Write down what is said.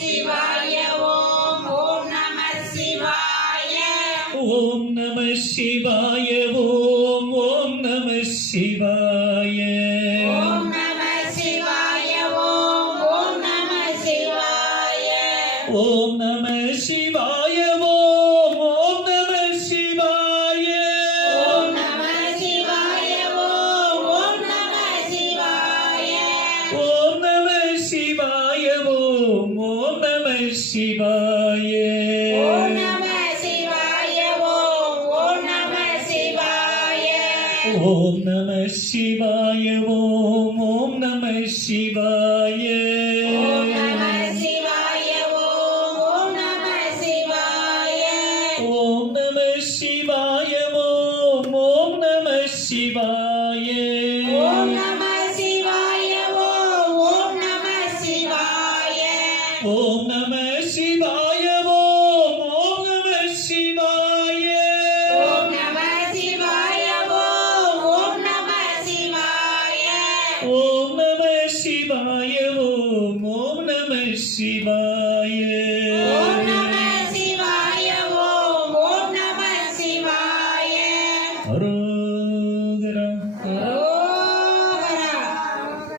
சிவாய ஓம் ஓம் நம சிவாய ஓம் நம சிவாய ஓம் ஓம் நம சிவாய ஓம் நம சிவாய ஓம் ஓம் நம சிவாய ஓம் நம சிவாய ஓம் ஓம் நம சிவாய ஓம் நம சிவாய ஓம் ஓம் நம சிவாய ஓம் நம சிவாய ஓம் ஓம் நம சிவாய ஓம் நம சிவாய ஓம் ஓம் நம சிவாய ஓம் நம சிவாய ஓம் ஓம் நம சிவாய ஓம் நம சிவாய ஓம் ஓம் நம சிவாய ஓம் நம சிவாய ஓம் ஓம் நம சிவாய ஓம் நம சிவாய ஓம் ஓம் நம சிவாய ஓம் நம சிவாய ஓம் ஓம் நம சிவாய ஓம் நம சிவாய ஓம் ஓம் நம சிவாய ஓம் நம சிவாய ஓம் ஓம் நம சிவாய ஓம் நம சிவாய ஓம் ஓம் நம சிவாய அருள்